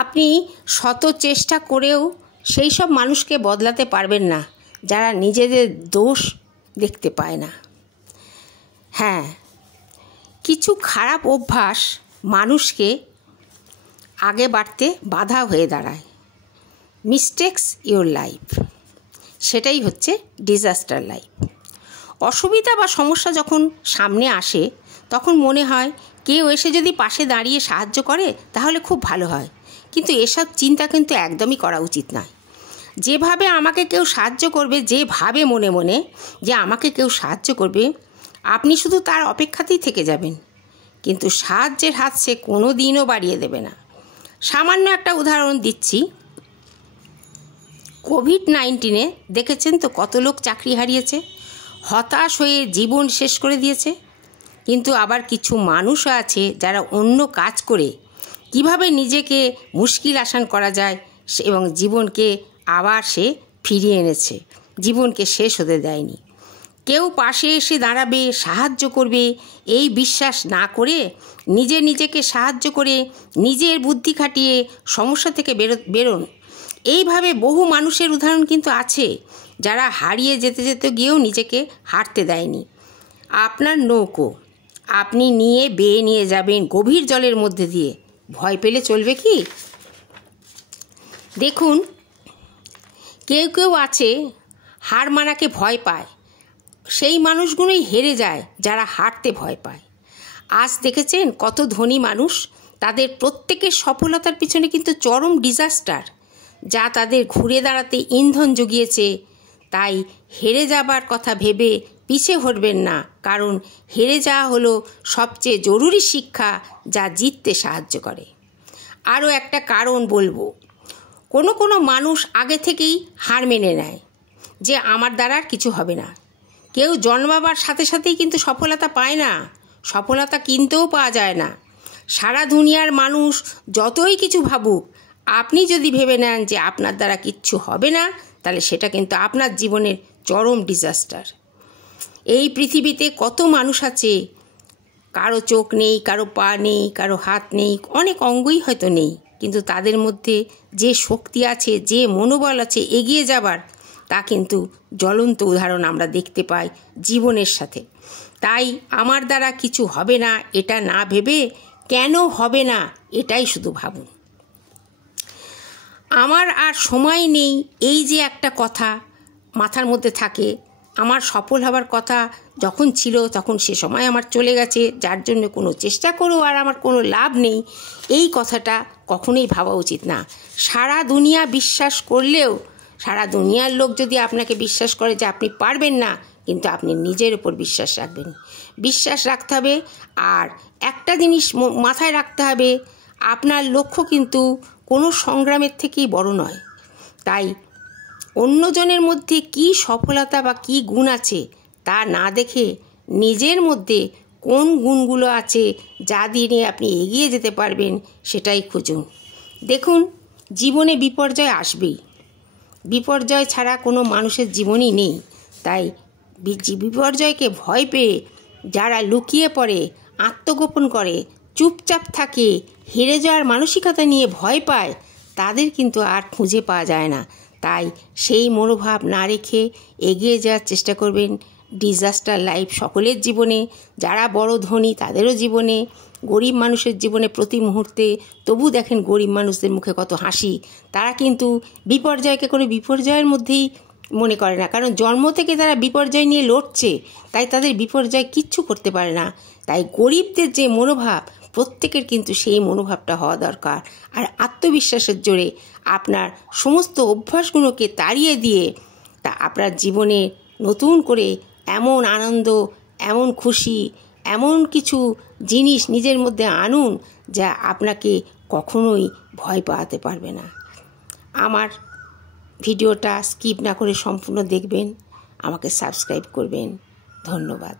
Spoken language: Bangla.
আপনি শত চেষ্টা করেও সেই সব মানুষকে বদলাতে পারবেন না যারা নিজেদের দোষ দেখতে পায় না। হ্যাঁ, কিছু খারাপ অভ্যাস মানুষকে আগে বাড়তে বাধা হয়ে দাঁড়ায়। মিস্টেকস ইওর লাইফ, সেটাই হচ্ছে ডিজাস্টার লাইফ। অসুবিধা বা সমস্যা যখন সামনে আসে তখন মনে হয় কেউ এসে যদি পাশে দাঁড়িয়ে সাহায্য করে তাহলে খুব ভালো হয়, কিন্তু এসব চিন্তা কিন্তু একদমই করা উচিত নয়। যেভাবে আমাকে কেউ সাহায্য করবে, যেভাবে মনে মনে যে আমাকে কেউ সাহায্য করবে, আপনি শুধু তার অপেক্ষাতেই থেকে যাবেন, কিন্তু সাহায্যের হাত সে কোনো দিনও বাড়িয়ে দেবে না। সামান্য একটা উদাহরণ দিচ্ছি। কোভিড-19 দেখেছেন তো কত লোক চাকরি হারিয়েছে, হতাশ হয়ে জীবন শেষ করে দিয়েছে। কিন্তু আবার কিছু মানুষও আছে যারা অন্য কাজ করে কিভাবে নিজেকে মুশকিল আসান করা যায় এবং জীবনকে আবার সে ফিরিয়ে এনেছে, জীবনকে শেষ হতে দেয়নি। কেউ পাশে এসে দাঁড়াবে, সাহায্য করবে এই বিশ্বাস না করে নিজেকে সাহায্য করে নিজের বুদ্ধি খাটিয়ে সমস্যা থেকে বেরোন। এইভাবে বহু মানুষের উদাহরণ কিন্তু আছে যারা হারিয়ে যেতে যেতে গিয়েও নিজেকে হারতে দেয়নি। আপনার নৌকো আপনি বেয়ে নিয়ে যাবেন গভীর জলের মধ্যে দিয়ে, ভয় পেলে চলবে কি? দেখুন, কেউ আছে হার মানাকে ভয় পায়, সেই মানুষগুলোই হেরে যায় যারা হারতে ভয় পায়। আজ দেখেছেন কত ধনী মানুষ, তাদের প্রত্যেকের সফলতার পিছনে কিন্তু চরম ডিজাস্টার, যা তাদের ঘুরে দাঁড়াতে ইন্ধন জুগিয়েছে। তাই হেরে যাবার কথা ভেবে পিছে হটবেন না, কারণ হেরে যাওয়া হলো সবচেয়ে জরুরি শিক্ষা যা জিততে সাহায্য করে। আরও একটা কারণ বলবো, কোনো মানুষ আগে থেকেই হার মেনে নেয় যে আমার দ্বারা আর কিছু হবে না। কেউ জন্মাবার সাথে সাথেই কিন্তু সফলতা পায় না, সফলতা কিনতেও পাওয়া যায় না। সারা দুনিয়ার মানুষ যতই কিছু ভাবুক, আপনি যদি ভেবে নেন যে আপনার দ্বারা কিচ্ছু হবে না, তাহলে সেটা কিন্তু আপনার জীবনের চরম ডিজাস্টার। এই পৃথিবীতে কত মানুষ আছে, কারো চোখ নেই, কারো পা নেই, কারো হাত নেই, অনেক অঙ্গই হয়তো নেই, কিন্তু তাদের মধ্যে যে শক্তি আছে, যে মনোবল আছে এগিয়ে যাবার, তা কিন্তু জ্বলন্ত উদাহরণ আমরা দেখতে পাই জীবনের সাথে। তাই আমার দ্বারা কিছু হবে না এটা না ভেবে কেন হবে না এটাই শুধু ভাবুন। আমার আর সময় নেই, এই যে একটা কথা মাথার মধ্যে থাকে, আমার সফল হবার কথা যখন ছিল তখন সে সময় আমার চলে গেছে, যার জন্য কোনো চেষ্টা করেও আর আমার কোনো লাভ নেই, এই কথাটা কখনোই ভাবা উচিত না। সারা দুনিয়া বিশ্বাস করলেও, সারা দুনিয়ার লোক যদি আপনাকে বিশ্বাস করে যে আপনি পারবেন না, কিন্তু আপনি নিজের উপর বিশ্বাস রাখবেন। বিশ্বাস রাখতে হবে। আর একটা জিনিস মাথায় রাখতে হবে, আপনার লক্ষ্য কিন্তু কোনো সংগ্রামের থেকেই বড় নয়। তাই অন্যজনের মধ্যে কি সফলতা বা কি গুণ আছে তা না দেখে নিজের মধ্যে কোন গুণগুলো আছে যা দিয়ে আপনি এগিয়ে যেতে পারবেন সেটাই খুঁজুন। দেখুন, জীবনে বিপর্যয় আসবেই, বিপর্যয় ছাড়া কোনো মানুষের জীবনই নেই। তাই বিপর্যয়কে ভয় পেয়ে যারা লুকিয়ে পড়ে, আত্মগোপন করে, চুপচাপ থাকে, হেরে যাওয়ার মানসিকতা নিয়ে ভয় পায়, তাদের কিন্তু আর খুঁজে পাওয়া যায় না। তাই সেই মনোভাব না রেখে এগিয়ে যাওয়ার চেষ্টা করবেন। ডিজাস্টার লাইফ সকলের জীবনে, যারা বড় ধনী তাদেরও জীবনে, গরিব মানুষের জীবনে প্রতি মুহূর্তে। তবু দেখেন গরিব মানুষদের মুখে কত হাসি, তারা কিন্তু বিপর্যয়কে কোনো বিপর্যয়ের মধ্যেই মনে করে না, কারণ জন্ম থেকে তারা বিপর্যয় নিয়ে লড়ছে, তাই তাদের বিপর্যয় কিচ্ছু করতে পারে না। তাই গরিবদের যে মনোভাব, প্রত্যেকের কিন্তু সেই মনোভাবটা হওয়া দরকার। আর আত্মবিশ্বাসের জোরে আপনার সমস্ত অভ্যাসগুলোকে তাড়িয়ে দিয়ে তা আপনার জীবনে নতুন করে এমন আনন্দ, এমন খুশি, এমন কিছু জিনিস নিজের মধ্যে আনুন যা আপনাকে কখনোই ভয় পাওয়াতে পারবে না। আমার ভিডিওটা স্কিপ না করে সম্পূর্ণ দেখবেন, আমাকে সাবস্ক্রাইব করবেন। ধন্যবাদ।